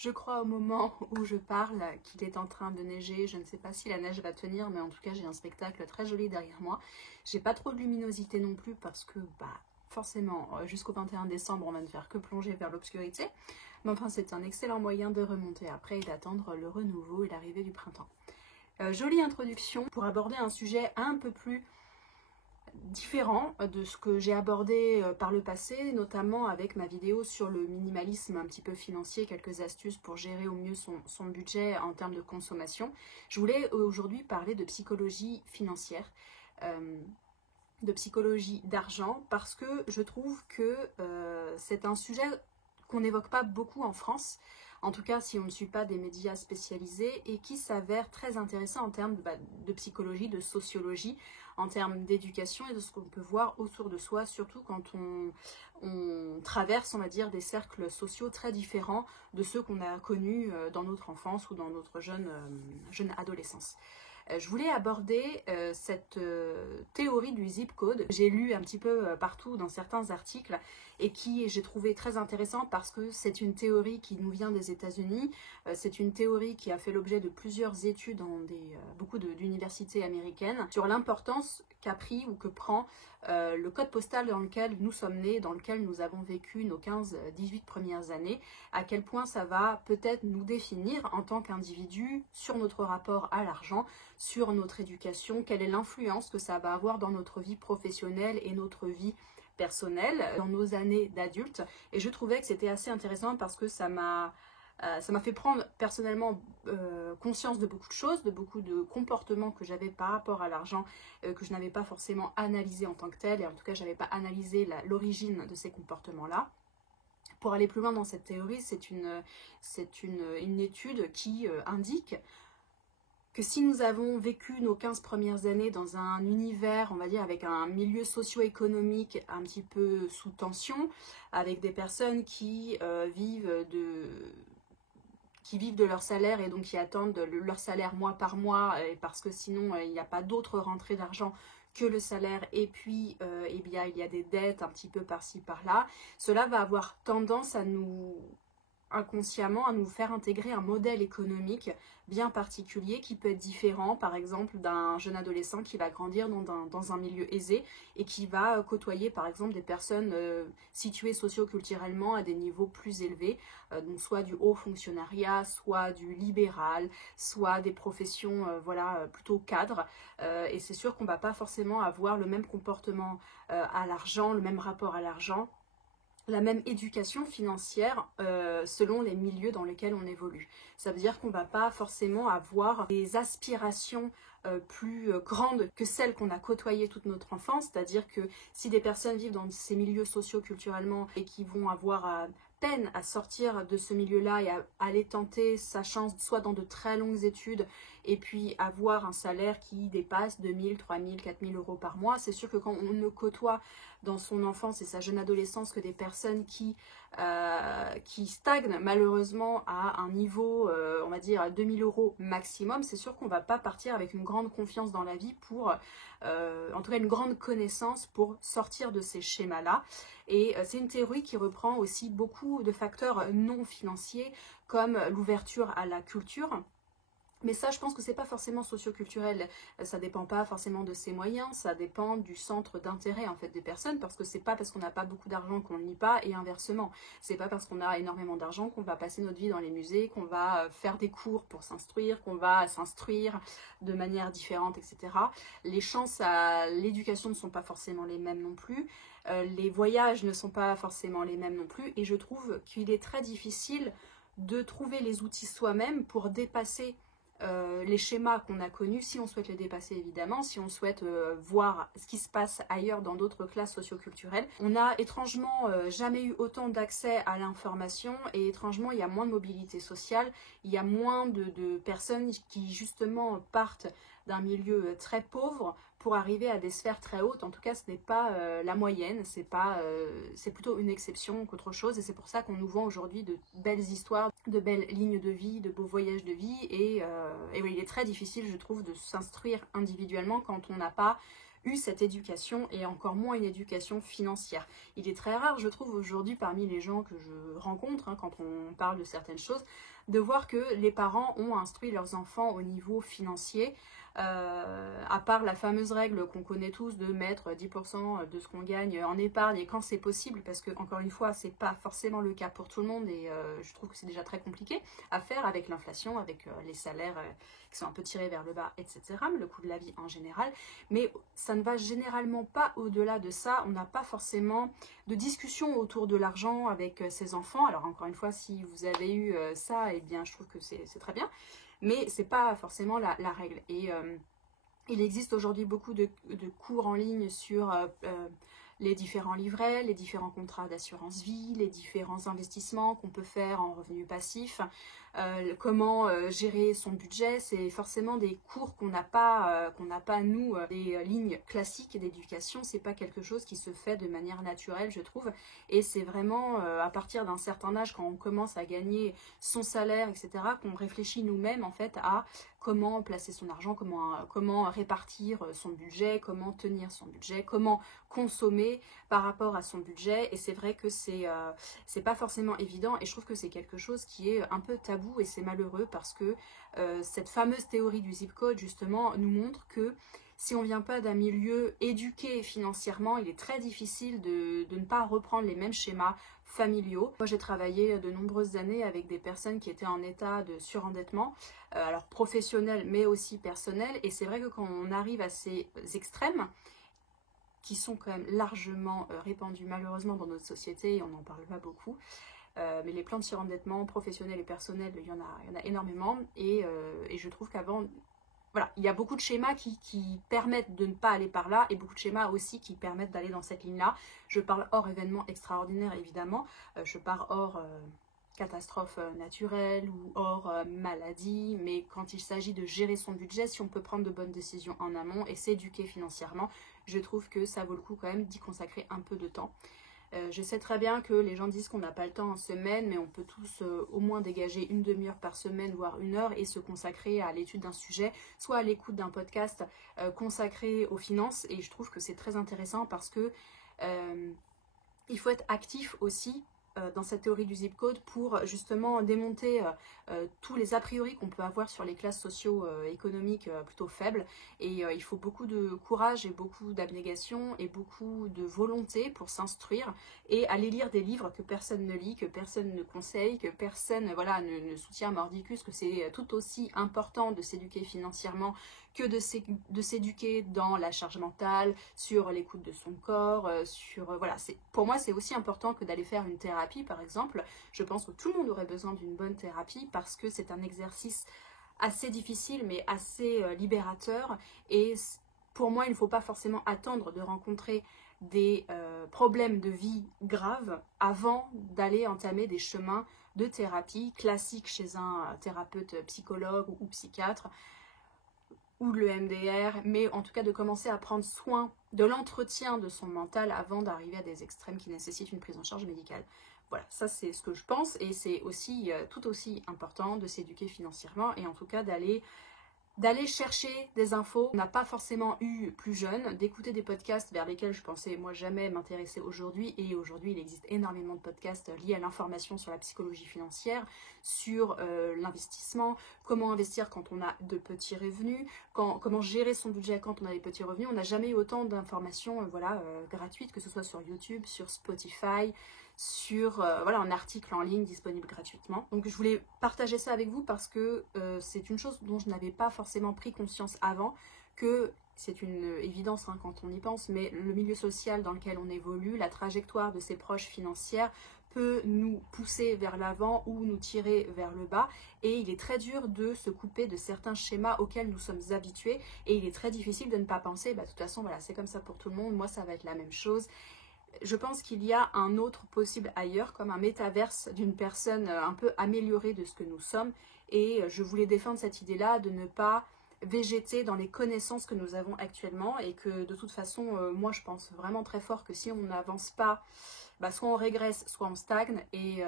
Je crois au moment où je parle qu'il est en train de neiger. Je ne sais pas si la neige va tenir, mais en tout cas j'ai un spectacle très joli derrière moi. J'ai pas trop de luminosité non plus parce que forcément jusqu'au 21 décembre on va ne faire que plonger vers l'obscurité. Mais enfin c'est un excellent moyen de remonter après et d'attendre le renouveau et l'arrivée du printemps. Jolie introduction pour aborder un sujet un peu plus différent de ce que j'ai abordé par le passé, notamment avec ma vidéo sur le minimalisme un petit peu financier, quelques astuces pour gérer au mieux son budget en termes de consommation. Je voulais aujourd'hui parler de psychologie financière, de psychologie d'argent, parce que je trouve que c'est un sujet qu'on n'évoque pas beaucoup en France, en tout cas si on ne suit pas des médias spécialisés, et qui s'avère très intéressant en termes de psychologie, de sociologie, en termes d'éducation et de ce qu'on peut voir autour de soi, surtout quand on traverse, on va dire, des cercles sociaux très différents de ceux qu'on a connus dans notre enfance ou dans notre jeune adolescence. Je voulais aborder cette théorie du zip code. J'ai lu un petit peu partout dans certains articles et qui j'ai trouvé très intéressant parce que c'est une théorie qui nous vient des États-Unis. C'est une théorie qui a fait l'objet de plusieurs études dans beaucoup d'universités américaines sur l'importance qu'a pris ou que prend le code postal dans lequel nous sommes nés, dans lequel nous avons vécu nos 15-18 premières années, à quel point ça va peut-être nous définir en tant qu'individu sur notre rapport à l'argent, sur notre éducation, quelle est l'influence que ça va avoir dans notre vie professionnelle et notre vie personnelle, dans nos années d'adulte. Et je trouvais que c'était assez intéressant parce que ça m'a fait prendre personnellement conscience de beaucoup de choses, de beaucoup de comportements que j'avais par rapport à l'argent, que je n'avais pas forcément analysé en tant que tel, et en tout cas je n'avais pas analysé l'origine de ces comportements-là. Pour aller plus loin dans cette théorie, c'est une étude qui indique que si nous avons vécu nos 15 premières années dans un univers, on va dire, avec un milieu socio-économique un petit peu sous tension, avec des personnes qui vivent de leur salaire et donc qui attendent leur salaire mois par mois parce que sinon il n'y a pas d'autre rentrée d'argent que le salaire, et puis eh bien, il y a des dettes un petit peu par-ci par-là, cela va avoir tendance à nous inconsciemment à nous faire intégrer un modèle économique bien particulier qui peut être différent par exemple d'un jeune adolescent qui va grandir dans un milieu aisé et qui va côtoyer par exemple des personnes situées socio-culturellement à des niveaux plus élevés, donc soit du haut fonctionnariat, soit du libéral, soit des professions voilà, plutôt cadres, et c'est sûr qu'on ne va pas forcément avoir le même comportement à l'argent, le même rapport à l'argent, la même éducation financière selon les milieux dans lesquels on évolue. Ça veut dire qu'on ne va pas forcément avoir des aspirations plus grandes que celles qu'on a côtoyées toute notre enfance, c'est-à-dire que si des personnes vivent dans ces milieux socio-culturellement et qui vont avoir peine à sortir de ce milieu-là et à aller tenter sa chance soit dans de très longues études et puis avoir un salaire qui dépasse 2000, 3000, 4000 euros par mois, c'est sûr que quand on ne côtoie dans son enfance et sa jeune adolescence que des personnes qui stagnent malheureusement à un niveau, on va dire, à 2000 euros maximum, c'est sûr qu'on ne va pas partir avec une grande confiance dans la vie pour, en tout cas une grande connaissance pour sortir de ces schémas-là. Et c'est une théorie qui reprend aussi beaucoup de facteurs non financiers comme l'ouverture à la culture. Mais ça, je pense que c'est pas forcément socio-culturel, ça dépend pas forcément de ses moyens, ça dépend du centre d'intérêt en fait des personnes, parce que c'est pas parce qu'on n'a pas beaucoup d'argent qu'on ne lit pas, et inversement, c'est pas parce qu'on a énormément d'argent qu'on va passer notre vie dans les musées, qu'on va faire des cours pour s'instruire, qu'on va s'instruire de manière différente, etc. Les chances à l'éducation ne sont pas forcément les mêmes non plus, les voyages ne sont pas forcément les mêmes non plus, et je trouve qu'il est très difficile de trouver les outils soi-même pour dépasser les schémas qu'on a connus, si on souhaite les dépasser évidemment, si on souhaite voir ce qui se passe ailleurs dans d'autres classes socioculturelles. On n'a étrangement jamais eu autant d'accès à l'information, et étrangement il y a moins de mobilité sociale, il y a moins de personnes qui justement partent d'un milieu très pauvre pour arriver à des sphères très hautes. En tout cas, ce n'est pas la moyenne, c'est plutôt une exception qu'autre chose, et c'est pour ça qu'on nous vend aujourd'hui de belles histoires, de belles lignes de vie, de beaux voyages de vie, et oui, il est très difficile, je trouve, de s'instruire individuellement quand on n'a pas eu cette éducation et encore moins une éducation financière. Il est très rare, je trouve, aujourd'hui parmi les gens que je rencontre, hein, quand on parle de certaines choses, de voir que les parents ont instruit leurs enfants au niveau financier, à part la fameuse règle qu'on connaît tous de mettre 10% de ce qu'on gagne en épargne, et quand c'est possible, parce que encore une fois c'est pas forcément le cas pour tout le monde, et je trouve que c'est déjà très compliqué à faire avec l'inflation, avec les salaires qui sont un peu tirés vers le bas, etc., le coût de la vie en général, mais ça ne va généralement pas au-delà de ça. On n'a pas forcément de discussion autour de l'argent avec ses enfants. Alors encore une fois, si vous avez eu ça, eh bien je trouve que c'est très bien, mais c'est pas forcément la règle. Et il existe aujourd'hui beaucoup de cours en ligne sur les différents livrets, les différents contrats d'assurance vie, les différents investissements qu'on peut faire en revenus passifs, comment gérer son budget. C'est forcément des cours qu'on n'a pas nous, des lignes classiques d'éducation. C'est pas quelque chose qui se fait de manière naturelle, je trouve, et c'est vraiment à partir d'un certain âge, quand on commence à gagner son salaire, etc., qu'on réfléchit nous-mêmes en fait à comment placer son argent, comment répartir son budget, comment tenir son budget, comment consommer par rapport à son budget. Et c'est vrai que c'est pas forcément évident, et je trouve que c'est quelque chose qui est un peu tabou, et c'est malheureux parce que cette fameuse théorie du zip code justement nous montre que si on ne vient pas d'un milieu éduqué financièrement, il est très difficile de ne pas reprendre les mêmes schémas familiaux. Moi j'ai travaillé de nombreuses années avec des personnes qui étaient en état de surendettement, alors professionnel mais aussi personnel, et c'est vrai que quand on arrive à ces extrêmes, qui sont quand même largement répandus malheureusement dans notre société, et on n'en parle pas beaucoup, mais les plans de surendettement professionnel et personnel, il y en a énormément, et je trouve qu'avant, voilà, il y a beaucoup de schémas qui permettent de ne pas aller par là, et beaucoup de schémas aussi qui permettent d'aller dans cette ligne-là. Je parle hors événements extraordinaires évidemment, je parle hors catastrophe naturelle ou hors maladie, mais quand il s'agit de gérer son budget, si on peut prendre de bonnes décisions en amont et s'éduquer financièrement, je trouve que ça vaut le coup quand même d'y consacrer un peu de temps. Je sais très bien que les gens disent qu'on n'a pas le temps en semaine, mais on peut tous au moins dégager une demi-heure par semaine, voire une heure, et se consacrer à l'étude d'un sujet, soit à l'écoute d'un podcast consacré aux finances. Et je trouve que c'est très intéressant parce que il faut être actif aussi dans cette théorie du zip code pour justement démonter tous les a priori qu'on peut avoir sur les classes socio-économiques plutôt faibles. Et il faut beaucoup de courage et beaucoup d'abnégation et beaucoup de volonté pour s'instruire et aller lire des livres que personne ne lit, que personne ne conseille, que personne ne soutient mordicus, que c'est tout aussi important de s'éduquer financièrement que de s'éduquer dans la charge mentale, sur l'écoute de son corps, pour moi c'est aussi important que d'aller faire une thérapie par exemple. Je pense que tout le monde aurait besoin d'une bonne thérapie parce que c'est un exercice assez difficile mais assez libérateur, et pour moi il ne faut pas forcément attendre de rencontrer des problèmes de vie graves avant d'aller entamer des chemins de thérapie classiques chez un thérapeute psychologue ou psychiatre ou le MDR, mais en tout cas de commencer à prendre soin de l'entretien de son mental avant d'arriver à des extrêmes qui nécessitent une prise en charge médicale. Voilà, ça c'est ce que je pense, et c'est aussi tout aussi important de s'éduquer financièrement, et en tout cas d'aller chercher des infos. On n'a pas forcément eu plus jeune, d'écouter des podcasts vers lesquels je pensais moi jamais m'intéresser aujourd'hui, et aujourd'hui il existe énormément de podcasts liés à l'information sur la psychologie financière, sur l'investissement, comment investir quand on a de petits revenus, comment gérer son budget quand on a des petits revenus. On n'a jamais eu autant d'informations gratuites, que ce soit sur YouTube, sur Spotify, sur un article en ligne disponible gratuitement. Donc je voulais partager ça avec vous parce que c'est une chose dont je n'avais pas forcément pris conscience avant, que c'est une évidence quand on y pense, mais le milieu social dans lequel on évolue, la trajectoire de ses proches financières peut nous pousser vers l'avant ou nous tirer vers le bas, et il est très dur de se couper de certains schémas auxquels nous sommes habitués, et il est très difficile de ne pas penser de toute façon c'est comme ça pour tout le monde, moi ça va être la même chose. Je pense qu'il y a un autre possible ailleurs, comme un métaverse d'une personne un peu améliorée de ce que nous sommes, et je voulais défendre cette idée-là de ne pas végéter dans les connaissances que nous avons actuellement, et que de toute façon, moi je pense vraiment très fort que si on n'avance pas, soit on régresse, soit on stagne, et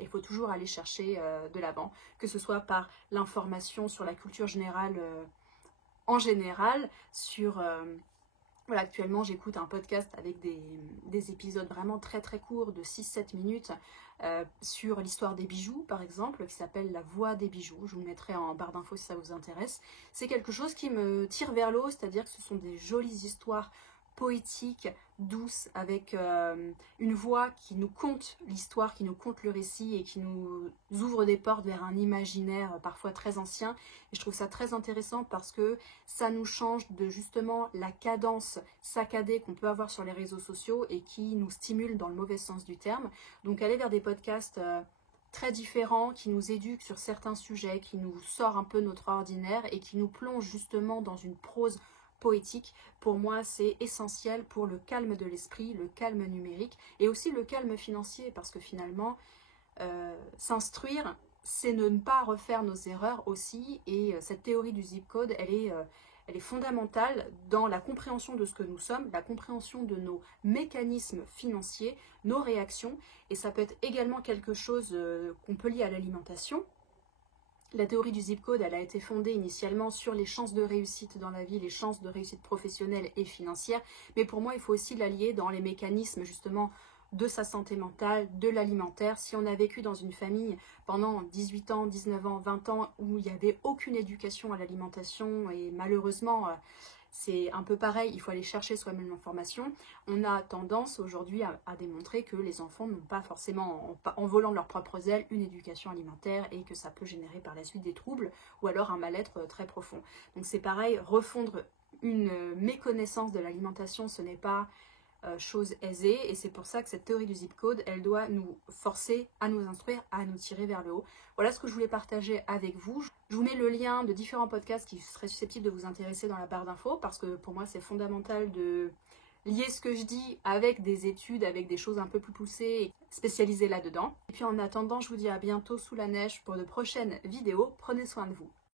il faut toujours aller chercher de l'avant, que ce soit par l'information sur la culture générale en général, sur Voilà, actuellement j'écoute un podcast avec des épisodes vraiment très très courts de 6-7 minutes sur l'histoire des bijoux par exemple, qui s'appelle La Voix des bijoux. Je vous le mettrai en barre d'infos si ça vous intéresse. C'est quelque chose qui me tire vers le haut, c'est-à-dire que ce sont des jolies histoires poétiques, douces, avec une voix qui nous conte l'histoire, qui nous conte le récit et qui nous ouvre des portes vers un imaginaire parfois très ancien. Et je trouve ça très intéressant parce que ça nous change de justement la cadence saccadée qu'on peut avoir sur les réseaux sociaux et qui nous stimule dans le mauvais sens du terme. Donc aller vers des podcasts très différents, qui nous éduquent sur certains sujets, qui nous sort un peu de notre ordinaire et qui nous plonge justement dans une prose poétique, pour moi c'est essentiel pour le calme de l'esprit, le calme numérique et aussi le calme financier, parce que finalement s'instruire c'est ne pas refaire nos erreurs aussi, et cette théorie du zip code elle est fondamentale dans la compréhension de ce que nous sommes, la compréhension de nos mécanismes financiers, nos réactions, et ça peut être également quelque chose qu'on peut lier à l'alimentation. La théorie du zip code, elle a été fondée initialement sur les chances de réussite dans la vie, les chances de réussite professionnelle et financière, mais pour moi, il faut aussi l'allier dans les mécanismes justement de sa santé mentale, de l'alimentaire. Si on a vécu dans une famille pendant 18 ans, 19 ans, 20 ans, où il n'y avait aucune éducation à l'alimentation, et malheureusement, c'est un peu pareil, il faut aller chercher soi-même l'information. On a tendance aujourd'hui à démontrer que les enfants n'ont pas forcément, en volant de leurs propres ailes, une éducation alimentaire et que ça peut générer par la suite des troubles ou alors un mal-être très profond. Donc c'est pareil, refondre une méconnaissance de l'alimentation, ce n'est pas chose aisée, et c'est pour ça que cette théorie du zip code, elle doit nous forcer à nous instruire, à nous tirer vers le haut. Voilà ce que je voulais partager avec vous. Je vous mets le lien de différents podcasts qui seraient susceptibles de vous intéresser dans la barre d'infos, parce que pour moi c'est fondamental de lier ce que je dis avec des études, avec des choses un peu plus poussées et spécialisées là-dedans. Et puis en attendant, je vous dis à bientôt sous la neige pour de prochaines vidéos. Prenez soin de vous.